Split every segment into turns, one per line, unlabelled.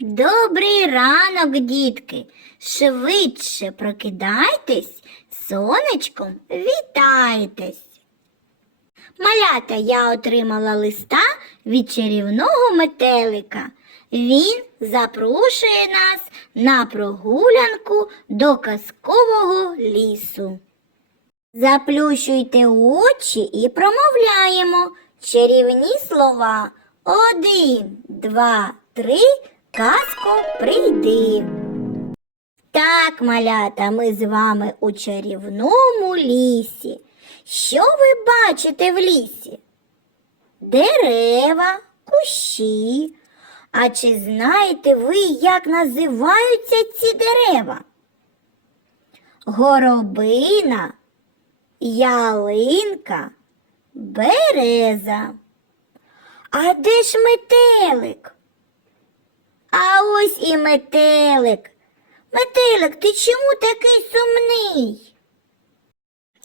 Добрий ранок, дітки. Швидше прокидайтесь, сонечком вітайтесь. Малята, я отримала листа від чарівного метелика. Він запрошує нас на прогулянку до казкового лісу. Заплющуйте очі і промовляємо чарівні слова. Один, два, три, казко прийди. Так, малята, ми з вами у чарівному лісі. Що ви бачите в лісі? Дерева, кущі. А чи знаєте ви, як називаються ці дерева? Горобина, ялинка, береза. А де ж метелик? Ось і метелик. Метелик, ти чому такий сумний?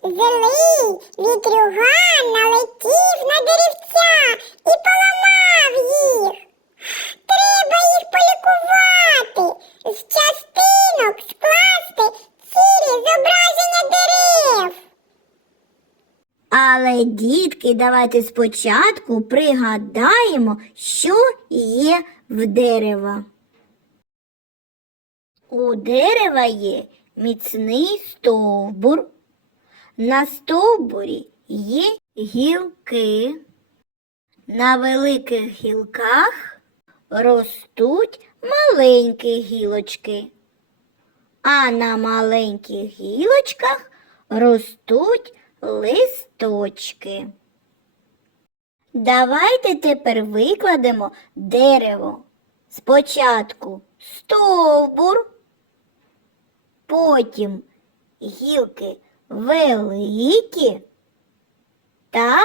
Злий вітрюган налетів на деревця і поламав їх. Треба їх полікувати, з частинок скласти цілі зображення дерев.
Але, дітки, давайте спочатку пригадаємо, що є в дерева. У дерева є міцний стовбур. На стовбурі є гілки. На великих гілках ростуть маленькі гілочки. А на маленьких гілочках ростуть листочки. Давайте тепер викладемо дерево. Спочатку стовбур, потім гілки великі та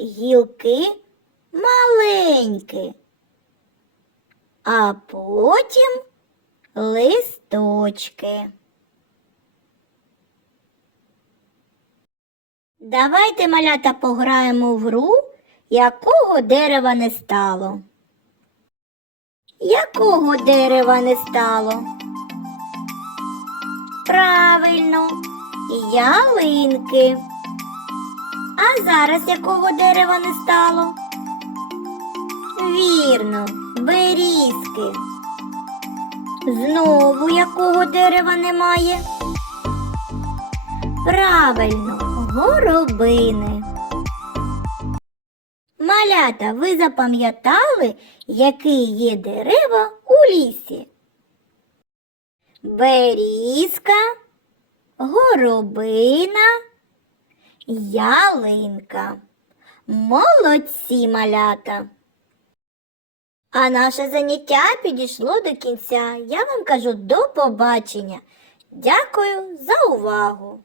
гілки маленькі, а потім листочки. Давайте, малята, пограємо в гру, якого дерева не стало. Якого дерева не стало? Правильно, ялинки. А зараз якого дерева не стало? Вірно, берізки. Знову якого дерева немає? Правильно, горобини. Малята, ви запам'ятали, які є дерева у лісі? Берізка, горобина, ялинка. Молодці малята. А наше заняття підійшло до кінця. Я вам кажу до побачення. Дякую за увагу!